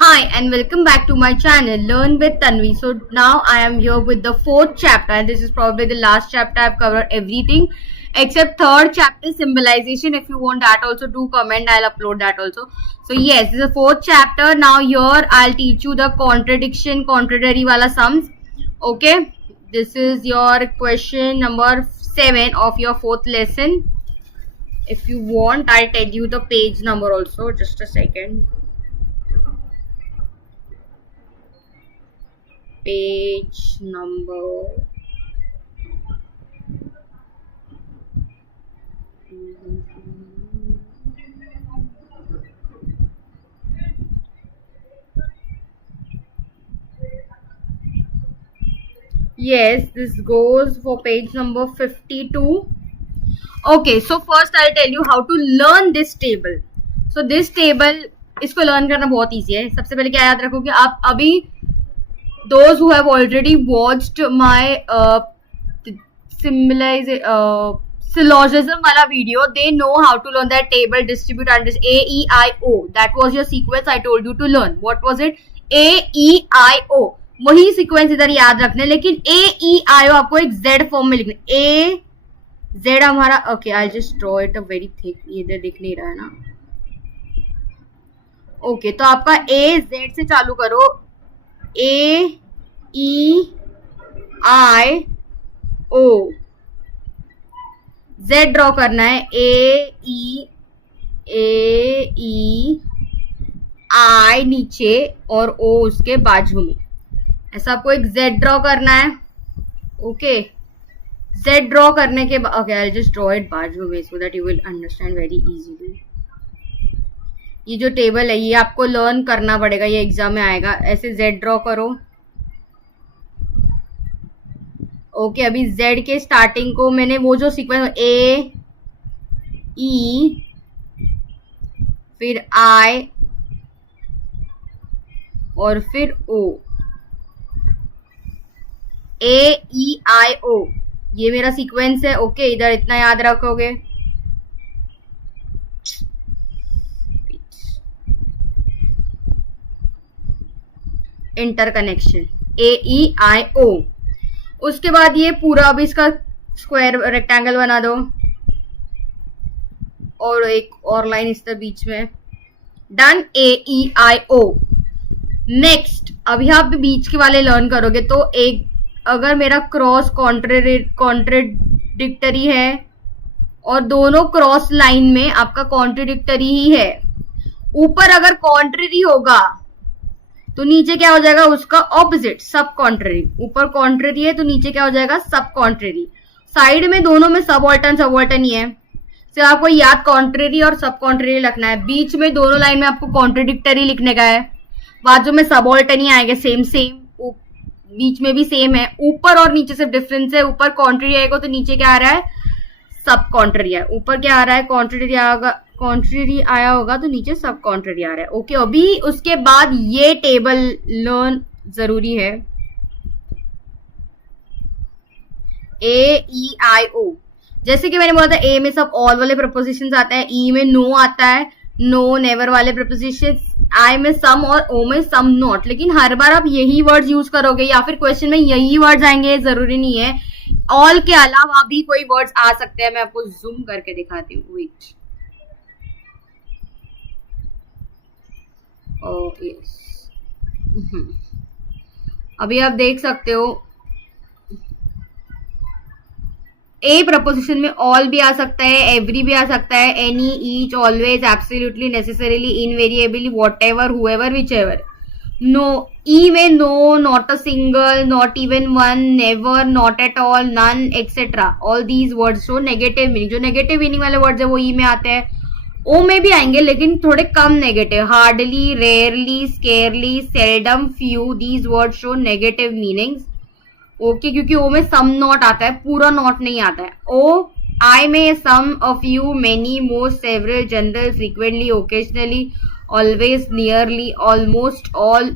Hi and welcome back to my channel Learn with Tanvi. So now I am here with the fourth chapter and this is probably the last chapter. I've covered everything except third chapter symbolization. If you want that also, do comment, I'll upload that also. So yes, this is the fourth chapter. Now here I'll teach you the contradiction, contradictory wala sums. Okay, this is your question number 7 of your fourth lesson. If you want, I'll tell you the page number also. Just a second. Page number yes, this goes for page number 52. Okay, so first I'll tell you how to learn this table. So this table, इसको learn करना बहुत easy है. सबसे पहले क्या याद रखो कि आप अभी those who have already watched my syllogism wala video, they know how to learn that table, distribute and A, E, I, O. That was your sequence I told you to learn. What was it? A, E, I, O. वही sequence इधर याद रखने, लेकिन A, E, I, O आपको एक Z form में लिखना. A, Z हमारा, okay I just draw it a very thick, ये इधर दिख नहीं रहा है ना. ओके, तो आपका A, Z से चालू करो. A, E, I, O. Z draw करना है. A, E, I नीचे और O उसके बाजू में. ऐसा आपको एक Z ड्रॉ करना है. ओके, Z ड्रॉ करने के बाद, okay I just draw it बाजू में so that you will understand very easily. ये जो टेबल है ये आपको लर्न करना पड़ेगा, ये एग्जाम में आएगा. ऐसे Z ड्रॉ करो. ओके, अभी Z के स्टार्टिंग को मैंने वो जो सीक्वेंस A, E, फिर I और फिर O. A, E, I, O ये मेरा सीक्वेंस है. ओके, इधर इतना याद रखोगे. Interconnection A, E, I, O. उसके बाद ये पूरा अभी इसका स्क्वायर रेक्टेंगल बना दो और एक और लाइन इस तरह बीच में. Done. A, E, I, O. Next अभी आप बीच के वाले लर्न करोगे तो एक अगर मेरा क्रॉस कॉन्ट्रडिक्टरी है और दोनों क्रॉस लाइन में आपका कॉन्ट्रडिक्टरी ही है, ऊपर अगर कॉन्ट्ररी होगा तो नीचे क्या हो जाएगा उसका ऑपोजिट, सब कॉन्ट्ररी. ऊपर कॉन्ट्ररी है तो नीचे क्या हो जाएगा सब कॉन्ट्ररी. साइड में दोनों में सबऑल्टर्न ही है. सिर्फ आपको याद कॉन्ट्ररी और सब कॉन्ट्ररी लिखना है. बीच में दोनों लाइन में आपको कॉन्ट्रडिक्टरी लिखने का है. बाजू में सबऑल्टर्न ही आएंगे सेम. बीच में भी सेम है. ऊपर और नीचे सिर्फ डिफरेंस है. ऊपर कॉन्ट्ररी आएगा तो नीचे क्या आ रहा है सब कॉन्ट्ररी है. ऊपर क्या आ रहा है कॉन्ट्ररी आया होगा तो नीचे सब कॉन्ट्ररी आ रहा है. ओके, अभी उसके बाद ये टेबल लर्न जरूरी है. A, E, I, O. जैसे कि मैंने बोला था A में सब ऑल वाले प्रपोजिशंस आते हैं, E में नो आता है, नो नेवर वाले प्रपोजिशन, I में सम और O में सम नॉट. लेकिन हर बार आप यही वर्ड्स यूज करोगे या फिर क्वेश्चन में यही वर्ड्स आएंगे जरूरी नहीं है. ऑल के अलावा भी कोई वर्ड्स आ सकते हैं. मैं आपको जूम करके दिखाती हूँ. वेट. यस, अभी आप देख सकते हो ए प्रपोजिशन में ऑल भी आ सकता है, एवरी भी आ सकता है, any, each, always, absolutely, necessarily, invariably, whatever, however, whichever. No, E में no, not a single, not even one, never, not at all, none, etcetera. All these words show negative meaning. जो negative meaning वाले words है वो ई में आते हैं. ओ में भी आएंगे लेकिन थोड़े कम negative. Hardly, rarely, scarcely, seldom, few. These words show negative meanings. Okay, क्योंकि ओ में सम नॉट आता है, पूरा नॉट नहीं आता है. ओ, आई में some, a few, many, most, several, general, frequently, occasionally, always, nearly, almost, all,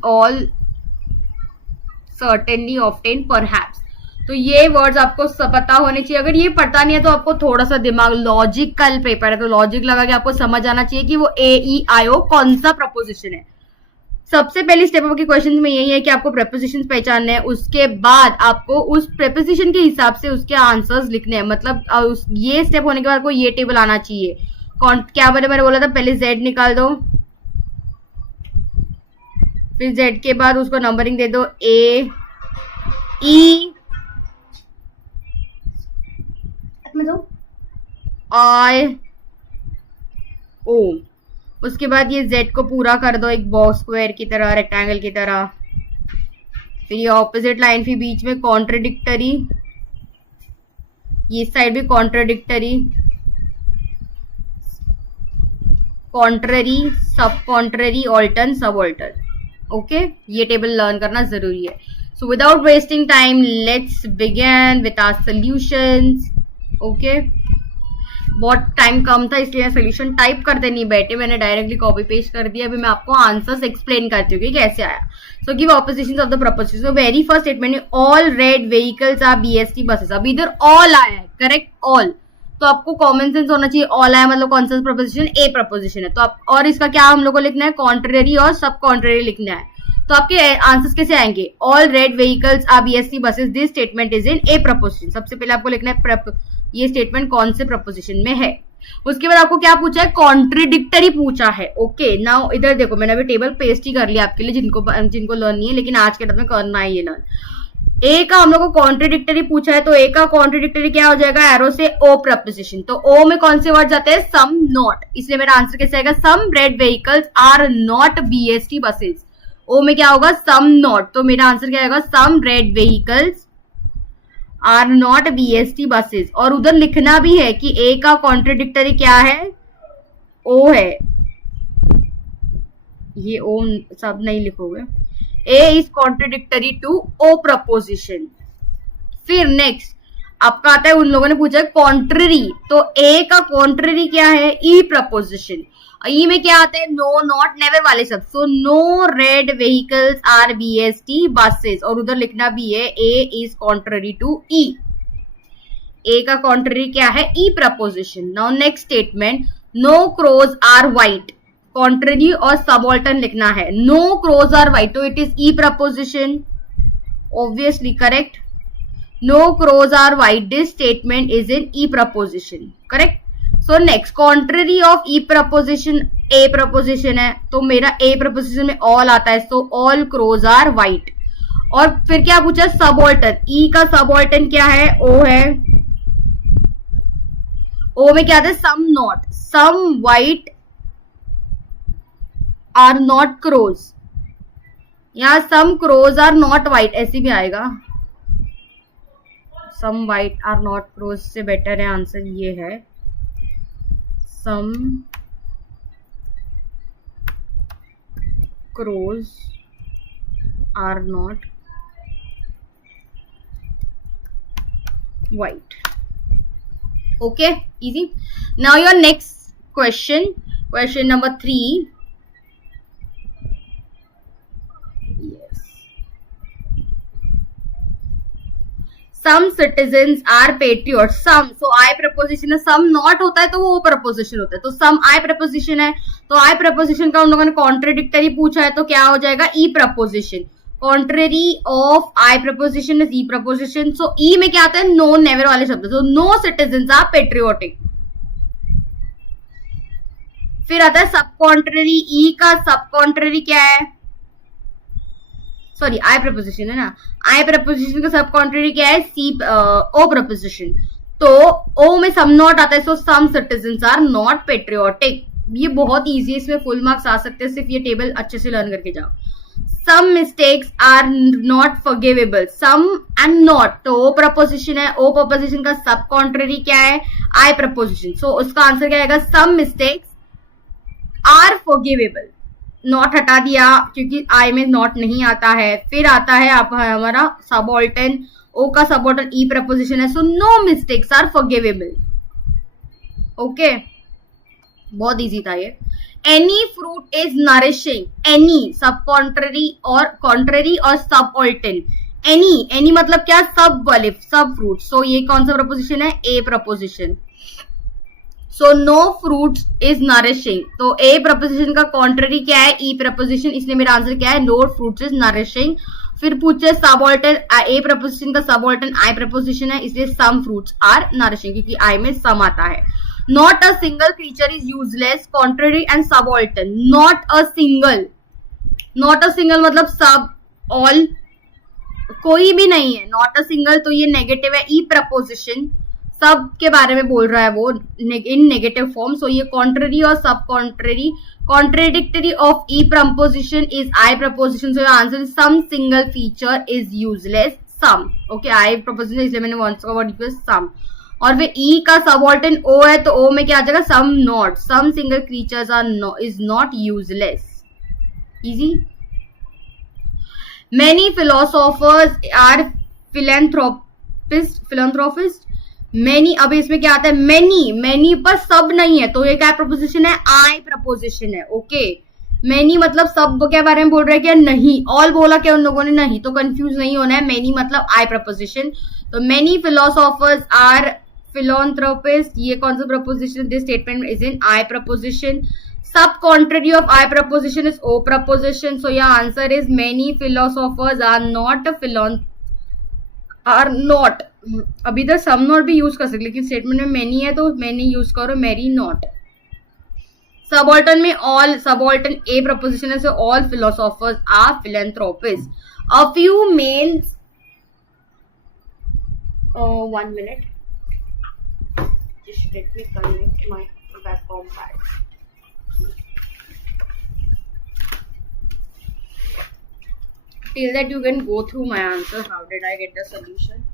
certainly, often, perhaps. तो ये वर्ड्स आपको पता होने चाहिए. अगर ये पता नहीं है तो आपको थोड़ा सा दिमाग, लॉजिकल पेपर है तो लॉजिक लगा के आपको समझ आना चाहिए कि वो A, E, I, O कौन सा प्रपोजिशन है. सबसे पहली स्टेप आपके क्वेश्चन में यही है कि आपको प्रेपोजिशंस पहचानने हैं, उसके बाद आपको उस प्रेपोजिशन के हिसाब से उसके आंसर्स लिखने हैं। मतलब ये स्टेप होने के बाद आपको ये टेबल आना चाहिए। क्या मैंने बोला था, पहले जेड निकाल दो, फिर जेड के बाद उसको नंबरिंग दे दो, ए ई आई ओ। उसके बाद ये z को पूरा कर दो एक बॉक्स स्क्वायर की तरह, रेक्टेंगल की तरह। फिर ये ऑपोजिट लाइन फिर बीच में कॉन्ट्रडिक्टरी, ये साइड भी contradictory, contrary, subcontrary, altern, subaltern. Okay, ये टेबल लर्न करना जरूरी है। So without wasting time let's begin with our solutions. Okay, बहुत टाइम कम था इसलिए सोल्यूशन टाइप करते नहीं बैठे, मैंने डायरेक्टली कॉपी पेस्ट कर दिया। अभी मैं आपको आंसर्स एक्सप्लेन करती हूँ कि कैसे आया। So give oppositions of the proposition. So very first statement, all red vehicles are BST buses. अब इधर ऑल आया है, करेक्ट, ऑल। तो आपको कॉमन सेंस होना चाहिए, ऑल आया मतलब कौन सा प्रपोजिशन, ए प्रपोजिशन है। तो आप, और इसका क्या हम लोग को लिखना है, कॉन्ट्ररी और सब कॉन्ट्ररी लिखना है। तो आपके आंसर्स कैसे आएंगे, all red vehicles are BST buses, this statement is in A proposition. सबसे पहले आपको लिखना है ये स्टेटमेंट कौन से प्रपोजिशन में है। उसके बाद आपको क्या पूछा है, कॉन्ट्रडिक्टरी पूछा है। ओके, नाउ इधर देखो, मैंने अभी टेबल पेस्ट ही कर लिया आपके लिए, जिनको लर्न नहीं है, लेकिन आज के टाइम में करना है ये लर्न। ए का हम लोग को कॉन्ट्रडिक्टरी पूछा है, तो ए का कॉन्ट्रडिक्टरी क्या हो जाएगा, एरो से ओ प्रपोजिशन। तो ओ में कौन से वर्ड जाते हैं, सम नॉट, इसलिए मेरा आंसर कैसे आएगा, some red vehicles are not BST buses. O में क्या होगा, सम नॉट, तो मेरा आंसर क्या आएगा, some red vehicles are not BST buses. और उधर लिखना भी है कि ए का कॉन्ट्रडिक्टरी क्या है, ओ है। ये ओ सब नहीं लिखोगे, A is contradictory to O proposition. फिर नेक्स्ट आपका आता है, उन लोगों ने पूछा कॉन्ट्ररी, तो ए का कॉन्ट्ररी क्या है, ई प्रपोजिशन। ई में क्या आता है, नो, नॉट, नेवर वाले सब। So no red vehicles are BST buses, और उधर लिखना भी है A is contrary to E. A का कॉन्ट्ररी क्या है, E proposition. Now next statement, no crows are white, contrary और सबऑल्टर्न लिखना है। नो क्रोज आर व्हाइट, तो it is E proposition, obviously correct. No crows are white, this statement is in E proposition, correct. So next, contrary of E proposition A proposition है, तो मेरा A proposition में all आता है, so all crows are white. और फिर क्या पूछा, सबऑल्टर्न, ई का सबऑल्टर्न क्या है, ओ है। ओ में क्या आता है, some not, some white are not crows, या some crows are not white, ऐसे भी आएगा। Some white are not crows से बेटर है आंसर, ये है सम crows are not white. Okay, easy. Now your next question, question number 3. Yes. Some citizens are patriots. Some, so I preposition है, some not होता है तो वो preposition होता है, तो some I preposition है, तो I preposition का उन लोगों ने contradictory पूछा है, तो क्या हो जाएगा, E preposition. Contrary of I preposition is E preposition. So E में क्या आता है, no, never वाले शब्द, so no citizens are patriotic. फिर आता है सब कॉन्ट्ररी, ई का सब कॉन्ट्ररी क्या है, सॉरी आई प्रपोजिशन है ना, आई प्रपोजिशन का सब कॉन्ट्ररी क्या है, सी ओ प्रपोजिशन। तो ओ में सम नॉट आता है, सो सम सिटीजन्स आर नॉट पेट्रियोटिक। ये बहुत इजी है, इसमें फुल मार्क्स आ सकते हैं, सिर्फ ये टेबल अच्छे से लर्न करके जाओ। Some mistakes are not forgivable, some and not, तो ओ प्रपोजिशन है, ओ प्रपोजिशन का सब कॉन्ट्ररी क्या है, आई प्रपोजिशन। सो उसका आंसर क्या आएगा, some mistakes are forgivable. Not हटा दिया क्योंकि आई में नॉट नहीं आता है। फिर आता है आप हमारा सबऑल्टर्न, ओ का सबऑल्टर्न ई प्रपोजिशन है, so no mistakes are forgivable. Okay, बहुत इजी था ये। Any fruit is nourishing, any subcontrary और सबऑल्टर्न। एनी मतलब क्या, सब वाले सब फ्रूट, सो ये कौन सा प्रपोजिशन है, A proposition. So no fruits is nourishing. तो ए प्रपोजिशन का कॉन्ट्ररी क्या है? E proposition. इसलिए मेरा आंसर क्या है? No fruits is nourishing. फिर पूछे सबऑल्टर्न, ए प्रपोजिशन का सबऑल्टर्न आई प्रपोजिशन है, इसलिए सम फ्रूट्स आर नरिशिंग, क्योंकि आई में सम आता है. Not a single creature is useless, contrary and subaltern. Not a single, not a single मतलब सब, ऑल, कोई भी नहीं है. नॉट अ सिंगल तो ये नेगेटिव है. ई प्रपोजिशन सब के बारे में बोल रहा है वो इन नेगेटिव फॉर्म. सो ये कॉन्ट्ररी और सब contrary. Contradictory of E proposition is I proposition. So answer is some single feature is useless. Some, okay, I proposition इसलिए मैंने वंस का वर्ड यूज सम. और फिर ई का सबऑल्टर्न ओ है, तो ओ में क्या आ जाएगा? Some not. Some single creatures are is not useless. Easy. Many philosophers are philanthropists. Many, अब इसमें क्या आता है? many पर सब नहीं है, तो ये क्या प्रपोजिशन है? आई प्रपोजिशन है. ओके, many मतलब सब के बारे में बोल रहे हैं क्या? नहीं. ऑल बोला क्या उन लोगों ने? नहीं. तो कंफ्यूज नहीं होना है. many मतलब आई प्रपोजिशन. तो many philosophers are philanthropists. ये कौन सा preposition? This statement is in I preposition. Sub contrary of I proposition is O proposition. So your answer is many philosophers are not अभी इधर some not भी use कर सकते, लेकिन स्टेटमेंट में many है तो many यूज करो, many not. Subaltern में all, subaltern A proposition है, so all philosophers are philanthropists. A few males. 1 minute. Just let me connect my background pad. Till that you can go through my answer. How did I get the solution?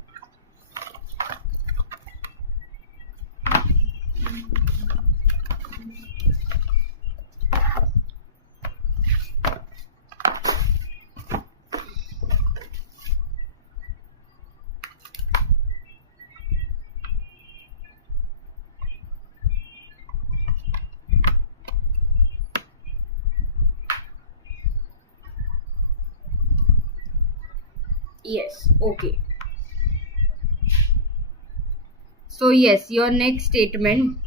Yes, okay. So yes, your next statement.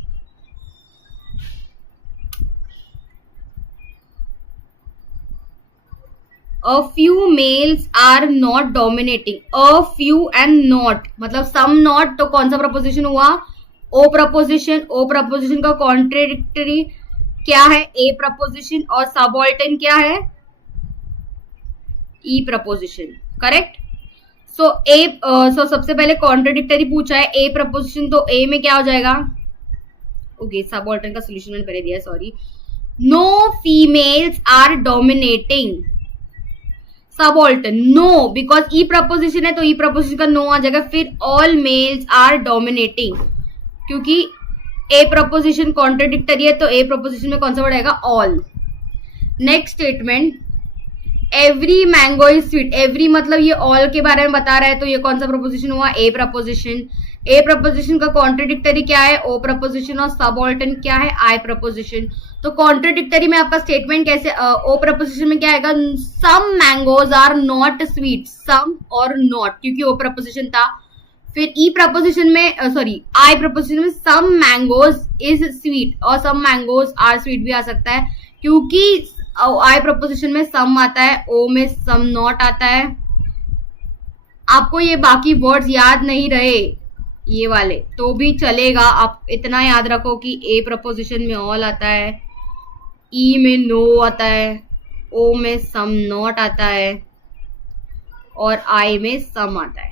A few males are not dominating. A few and not मतलब some not, तो कौन सा preposition हुआ? O preposition. O preposition का contradictory क्या है? A preposition. और subaltern क्या है? E preposition. करेक्ट. सो सबसे पहले कॉन्ट्रडिक्टरी पूछा है ए प्रपोजिशन, तो ए में क्या हो जाएगा? ओके, सबऑल्टर्न का सोल्यूशन मैंने पहले दिया, sorry. No females are dominating. Subaltern no, because E proposition है तो ई प्रपोजिशन का नो आ जाएगा. फिर ऑल मेल्स आर डोमिनेटिंग, क्योंकि ए प्रपोजिशन कॉन्ट्रडिक्टरी है तो ए प्रपोजिशन में कौन सा वर्ड आएगा? All. Next statement. Every mango is sweet. Every मतलब ये ऑल के बारे में बता रहा है, तो ये कौन सा प्रपोजिशन हुआ? ए प्रपोजिशन. ए प्रपोजिशन का कॉन्ट्रडिक्टरी क्या है? ओ प्रपोजिशन. और सबऑल्टर्न क्या है? I preposition. तो कॉन्ट्रडिक्टरी में आपका स्टेटमेंट कैसे? ओ प्रपोजिशन में क्या आएगा? सम मैंगोज आर नॉट स्वीट. सम और नॉट, क्योंकि ओ प्रपोजिशन था. फिर ई प्रपोजिशन में, सॉरी, आई प्रपोजिशन में सम मैंगोज इज स्वीट, और सम मैंगोज आर स्वीट भी आ सकता है, क्योंकि आई प्रपोजिशन में सम आता है, ओ में सम नॉट आता है. आपको ये बाकी वर्ड्स याद नहीं रहे ये वाले तो भी चलेगा. आप इतना याद रखो कि ए प्रपोजिशन में ऑल आता है, ई में नो आता है, ओ में सम नॉट आता है, और आई में सम आता है.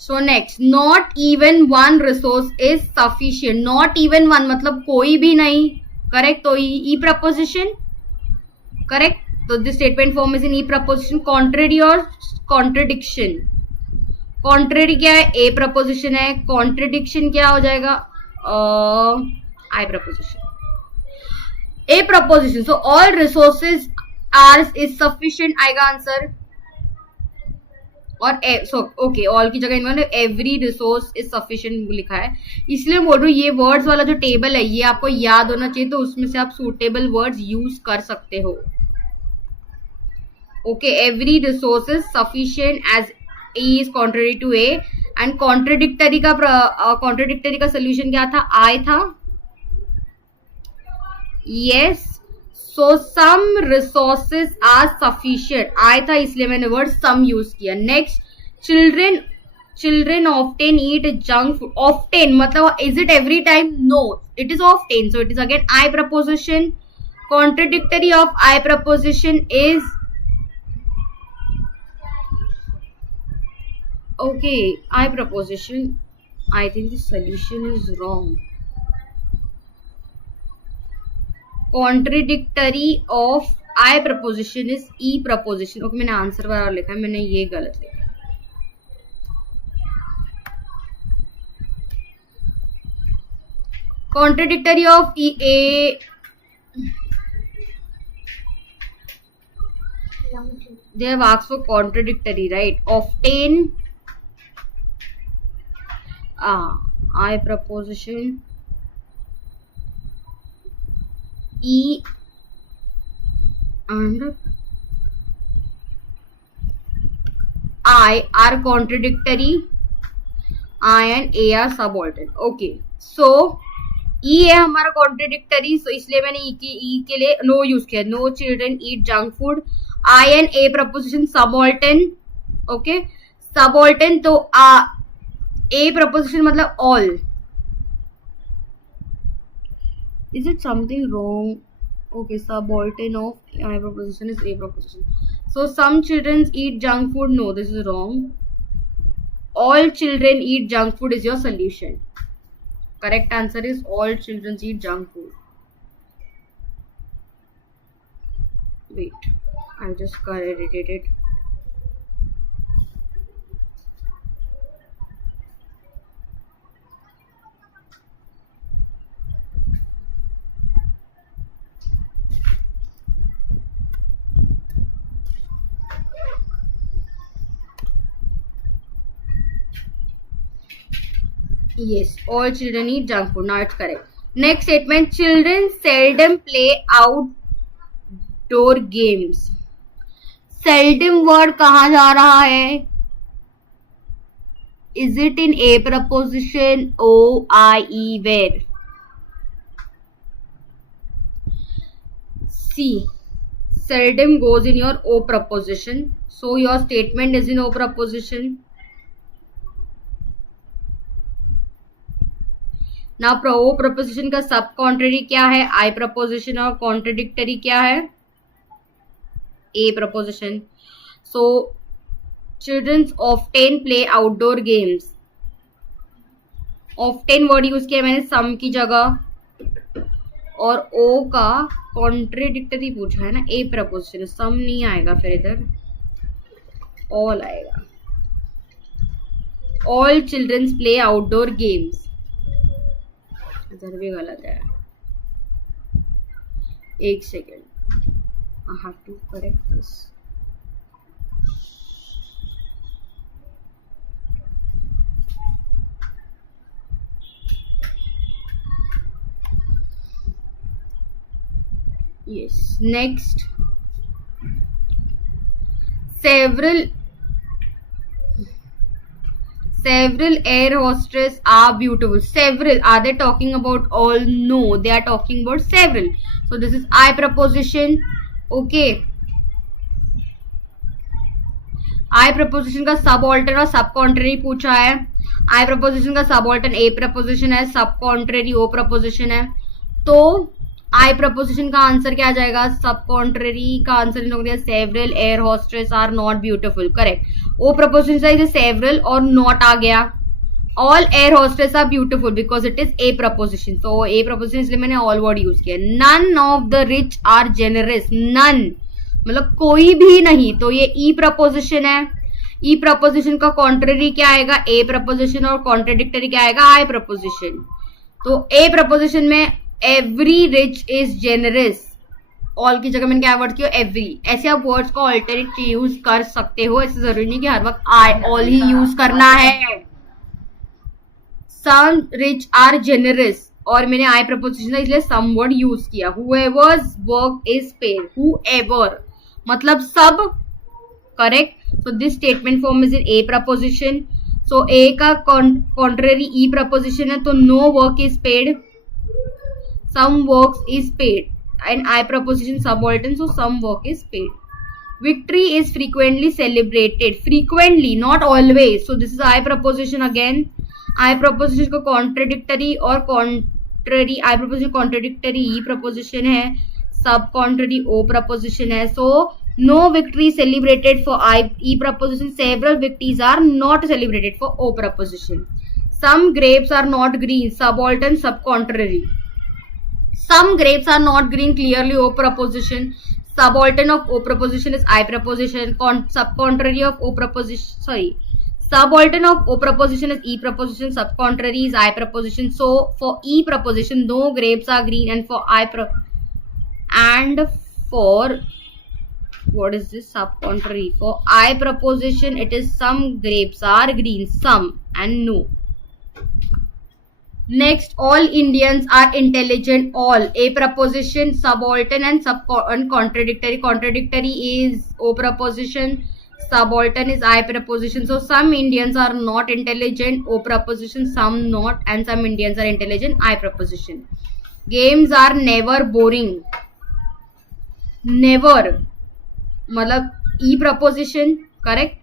So next, not even one resource is sufficient. Not even one मतलब कोई भी नहीं. करेक्ट. तो ई प्रपोजिशन. करेक्ट. तो this statement form is in E proposition. Contrary और कॉन्ट्रडिक्शन. कॉन्ट्रेरी क्या है? ए प्रपोजिशन है. कॉन्ट्रडिक्शन क्या हो जाएगा? I proposition. A proposition. So all resources are is sufficient आएगा आंसर. और ओके, ऑल की जगह इन्होंने एवरी रिसोर्स इज सफिशिएंट लिखा है, इसलिए बोल रही हूँ ये वर्ड्स वाला जो टेबल है ये आपको याद होना चाहिए, तो उसमें से आप सूटेबल वर्ड्स यूज कर सकते हो. Okay, every resource is sufficient as E is contrary to A and contradictory का सोल्यूशन क्या था? आई था. Yes. So some resources are sufficient. I था इसलिए मैंने वर्ड सम यूज किया. Next, children often eat junk food. Often मतलब is it every time? No, it is often. So it is again I proposition. Contradictory of I proposition is okay. I proposition. I think the solution is wrong. Contradictory of I proposition is E proposition. Okay, मैंने answer बराबर लिखा है, मैंने ये गलत लिखा. Contradictory of E A. They have asked for contradictory, right? Often. I proposition E and I are contradictory. I and A are subaltern. Okay, so E है हमारा contradictory, so इसलिए मैंने E के लिए no यूज किया. No children eat junk food. I and A proposition subaltern. Okay, subaltern तो A proposition मतलब all. Is it something wrong? Okay, subaltern of I proposition is A proposition. So some children eat junk food. No, this is wrong. All children eat junk food is your solution. Correct answer is all children eat junk food. Wait, I just edited it. Yes, all children eat junk food. Now it's correct. Next statement, children seldom play outdoor games. Seldom word कहाँ जा रहा है? Is it in A preposition? O, I, E, where? C. Seldom goes in your O preposition. So your statement is in O preposition. Now O preposition का सब contrary क्या है? I preposition. और contradictory क्या है? A preposition. So children often play outdoor games. Often word use किया मैंने सम की जगह. और O का कॉन्ट्रेडिक्टरी पूछा है ना, A preposition. सम नहीं आएगा फिर इधर, all आएगा. All children play outdoor games. इधर भी गलत है. एक second, I have to correct this. Yes. Next, several air hostess are beautiful. Several, are they talking about all? No, they are talking about several. So this is I preposition. Okay, I preposition का subaltern और सब contrary पूछा है. I preposition का subaltern A preposition है, सब contrary O preposition है. तो I preposition का आंसर क्या आ जाएगा? सब कॉन्ट्रेरी का आंसर इन लोगों ने several air hostess are not beautiful. Correct. O preposition से several और not आ गया. All air hostess are beautiful because it is A preposition. So A preposition इसलिए मैंने all word यूज किया. None of the rich are generous. None मतलब कोई भी नहीं, तो ये E preposition है. E preposition का कॉन्ट्रेरी क्या आएगा? A preposition. और कॉन्ट्रेडिक्टरी क्या आएगा? I preposition. तो A preposition में every rich is generous. All की जगह मैंने क्या वर्ड किया? एवरी. ऐसे आप वर्ड्स को ऑल्टरनेट यूज कर सकते हो, ऐसे जरूरी नहीं कि हर वक्त आई ऑल ही यूज करना है. सम रिच आर जेनरस और मैंने आई प्रपोजिशन इसलिए सम वर्ड यूज किया. whoever's work is paid. whoever मतलब सब. Correct. So this statement form is in A preposition. So A का कॉन्ट्रेरी ई प्रपोजिशन है, तो no work is paid, some work is paid, and I proposition subaltern, so some work is paid. Victory is frequently celebrated. Frequently, not always. So this is I preposition again. I preposition को contradictory और contrary. I preposition contradictory E preposition है. Sub contrary O preposition है. So no victory celebrated for I E preposition. Several victories are not celebrated for O preposition. Some grapes are not green. Subaltern, sub contrary. Some grapes are not green. Clearly O preposition. Subaltern of O preposition is I preposition. Subcontrary of O preposition, subaltern of O preposition is E preposition. Subcontrary is I preposition. So for E preposition, no grapes are green, and for and for what is this subcontrary? For I preposition, it is some grapes are green, some and no. Next, all Indians are intelligent. All A preposition, subaltern and contradictory. Contradictory is O preposition, subaltern is I preposition. So some Indians are not intelligent, O preposition, some not, and some Indians are intelligent, I preposition. Games are never boring. Never मतलब E preposition, correct.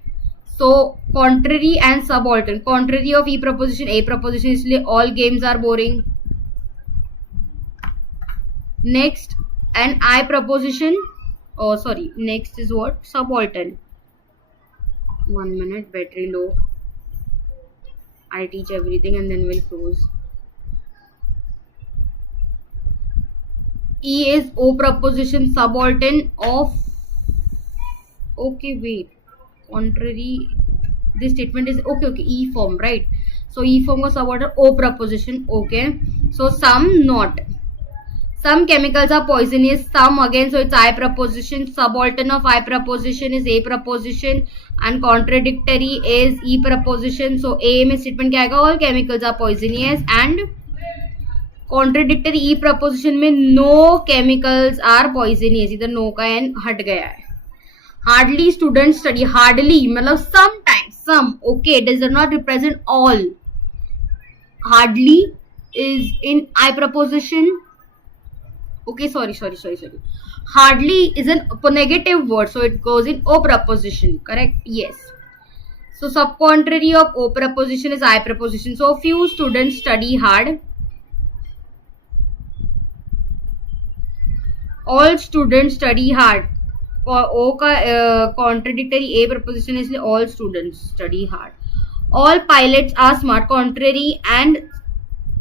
So contrary and subaltern. Contrary of E preposition, A preposition, इसलिए all games are boring. Next, and I preposition. Oh sorry, next is what? Subaltern. 1 minute, battery low. I teach everything and then we'll close. E is O preposition, subaltern of. Okay, wait. Contrary, this statement is okay, E form, right? So E form का subaltern O preposition, okay. So some not. Some chemicals are poisonous, some again, so it's I preposition. Subaltern of I preposition is A preposition, and contradictory is E preposition. So A में statement क्या आएगा? All chemicals are poisonous, and contradictory E preposition में no chemicals are poisonous. इधर no का N हट गया है. Hardly students study. Hardly मतलब sometimes, some, okay, does not represent all. Hardly is in I preposition. Okay, sorry. Hardly is a negative word, so it goes in O preposition, correct? Yes. So subcontrary of O preposition is I preposition. So few students study hard. All students study hard. O का contradictory A preposition है, इसलिए all students study hard. All pilots are smart. Contrary and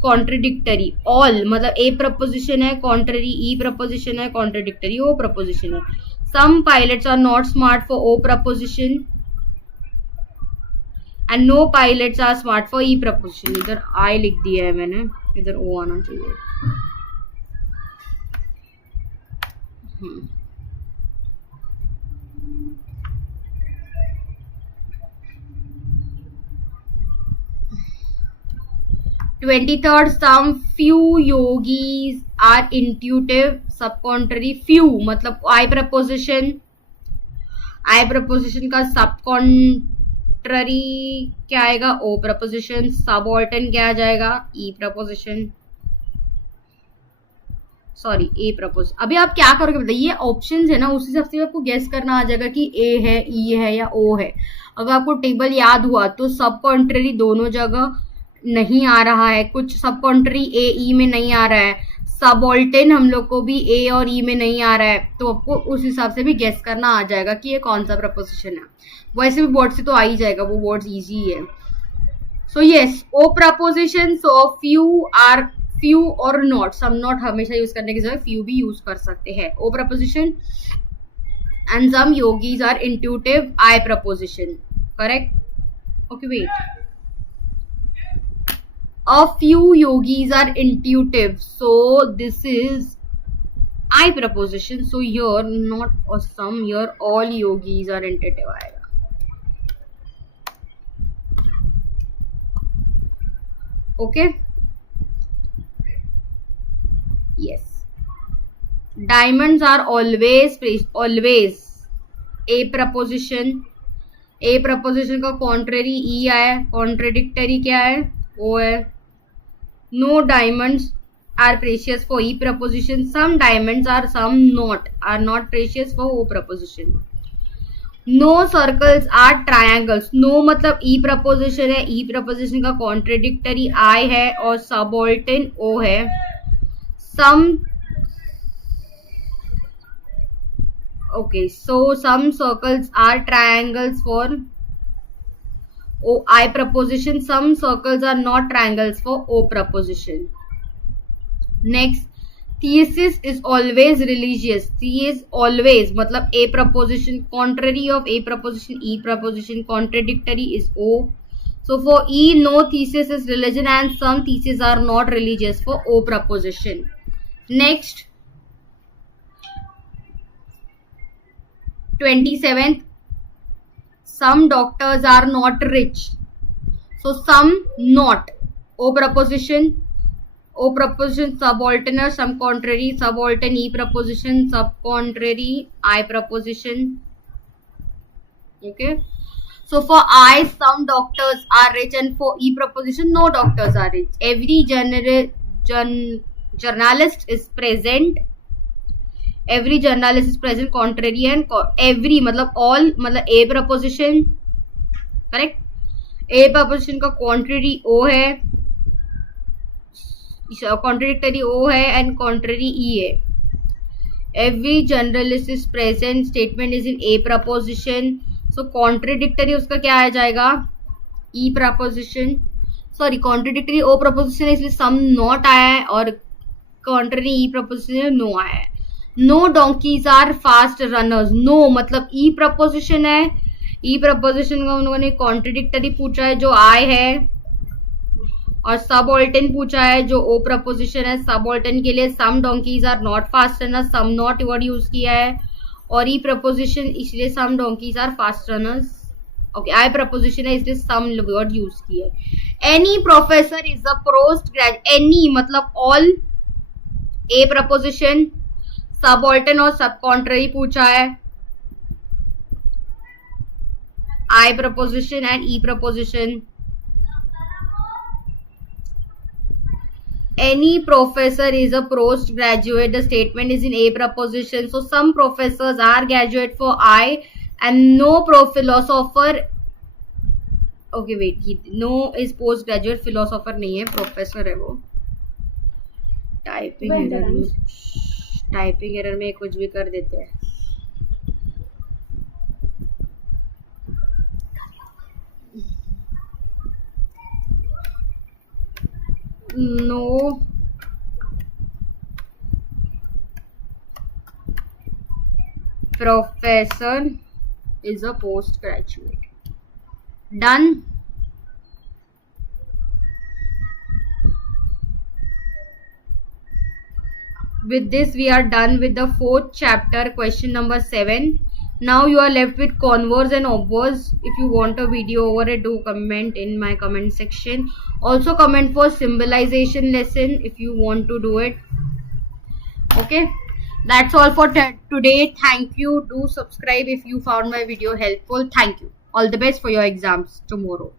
contradictory. All मतलब A preposition है, contrary E preposition है, contradictory O preposition है. Some pilots are not smart for O preposition, and no pilots are smart for E preposition. इधर I लिख दिया है मैंने, इधर O आना चाहिए. 23rd, some few yogis are intuitive. Subcontrary few मतलब I preposition का subcontrary क्या आएगा? O preposition. Subaltern क्या आ जाएगा? E preposition. सॉरी, ए प्रपोज. अभी आप क्या करोगे बताइए, ये ऑप्शंस है ना, उस हिसाब से आपको गेस करना आ जाएगा कि ए है, ई है या ओ है. अगर आपको टेबल याद हुआ तो सब कॉन्ट्ररी दोनों जगह नहीं आ रहा है, कुछ सब कॉन्ट्ररी ए ई में नहीं आ रहा है, सबऑल्टर्न हम लोग को भी ए और ई में नहीं आ रहा है, तो आपको उस हिसाब से भी गेस करना आ जाएगा कि ये कौन सा प्रपोजिशन है. वैसे भी बोर्ड से तो आ ही जाएगा, वो वर्ड्स इजी है. So yes, O proposition. So few और नॉट, सम नॉट हमेशा यूज करने की जगह फ्यू भी यूज कर सकते हैं. O proposition. And some yogis are intuitive, I proposition, correct. Okay wait, a few yogis are intuitive, so this is I preposition. So here not or some, here all yogis are intuitive आएगा. Okay. Yes. Diamonds are always A preposition. A proposition का contrary E आया, contradictory क्या है, O है. No diamonds are precious for E proposition, some diamonds are, some are not precious for O proposition. No circles are triangles. No मतलब E proposition है, E preposition का contradictory आई है और subaltern ओ है. सम okay, so some circles are triangles for o I preposition, some circles are not triangles for o preposition. Next, thesis is always religious. Thesis always मतलब a preposition, contrary of a preposition, e preposition, contradictory is o. So for e, no thesis is religion and some theses are not religious for o preposition. Next, 27th, some doctors are not rich. So some not, o preposition subaltern, some contrary, subaltern e preposition, sub contrary I preposition. Okay, so for I, some doctors are rich, and for e preposition, no doctors are rich. Every journalist is present. Every journalist is present, contrary and every मतलब all मतलब a preposition, correct. a preposition का contrary o है, contradictory o है and contrary e है. Every journalist is present statement is in a preposition, so contradictory उसका क्या आ जाएगा, e preposition, sorry contradictory o preposition है इसलिए some not आया है और contrary e preposition no आया है. No donkeys are fast runners. No मतलब ई प्रपोजिशन है, ई प्रपोजिशन का उन्होंने कॉन्ट्रडिक्टरी पूछा है जो आई है और सबऑल्टर्न पूछा है जो ओ प्रपोजिशन है. सबऑल्टर्न के लिए some donkeys are not fast runners, some not word use किया है और ई प्रपोजिशन इसलिए some donkeys are fast runners. Okay, I proposition है इसलिए सम वर्ड यूज किया है. Any professor is a post graduate. Any मतलब ऑल, ए प्रपोजिशन, सबऑल्टर्न और सब कॉन्ट्ररी पूछा है, I proposition and E proposition. Any professor is a post graduate. The statement is in a preposition. So some professors are graduate for I and no philosopher. Okay, wait. No is post graduate. Philosopher नहीं है, professor है वो. Typing error में कुछ भी कर देते हैं. No professor is a postgraduate. Done. With this we are done with the 4th chapter, question number 7. Now you are left with converse and obverse. If you want a video over it, do comment in my comment section. Also comment for symbolization lesson if you want to do it. Okay, that's all for today. Thank you. Do subscribe if you found my video helpful. Thank you. All the best for your exams tomorrow.